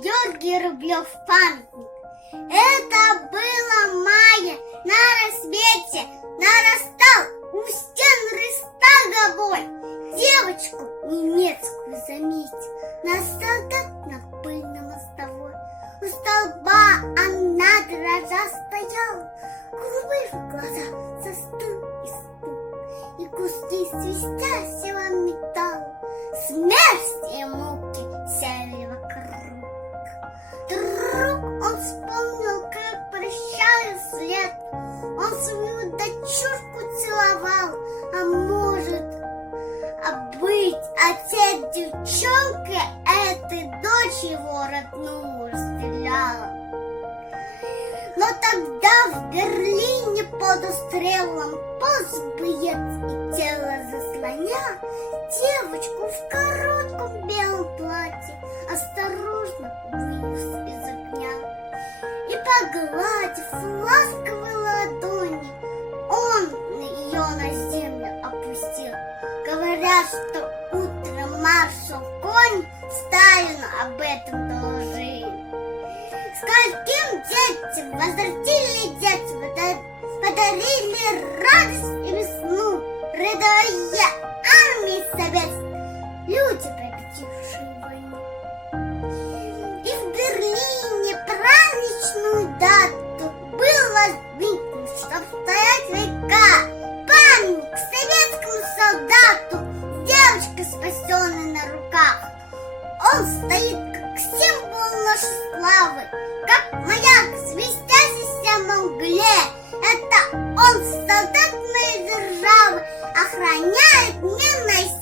Георгий Рублев памятник. Это было мая, на рассвете нарастал у стен Рейхстага бой. Девочку немецкую заметь, на солдат на пыльной мостовой. У столба она дрожа стояла, голубые глаза застыл испуг, и куски свистя села металла, смерть и муки сяли вокруг. Вдруг он вспомнил, как прощаясь с лет, он свою дочурку целовал, а может быть, отец девчонки этой дочь его родную стреляла. Но тогда в Берлине под устрелом полз боец и тело заслоня девочку в коротком белом платье осторожно вынес из огня. И погладив ласковой ладони, он ее на землю опустил, говоря, что утром маршал конь Сталину об этом доложил. Скольким детям возвратили детство, подарили радость и весну, рядовые армии советской, люди, победившие войну. И в Берлине праздничную дату было отметено, чтоб стоять века, памятник советскому солдату, девочка, спасенной на руках. Он стоит как символ нашей славы, как маяк, светящийся во мгле. Это он, солдат моей державы, охраняет мирное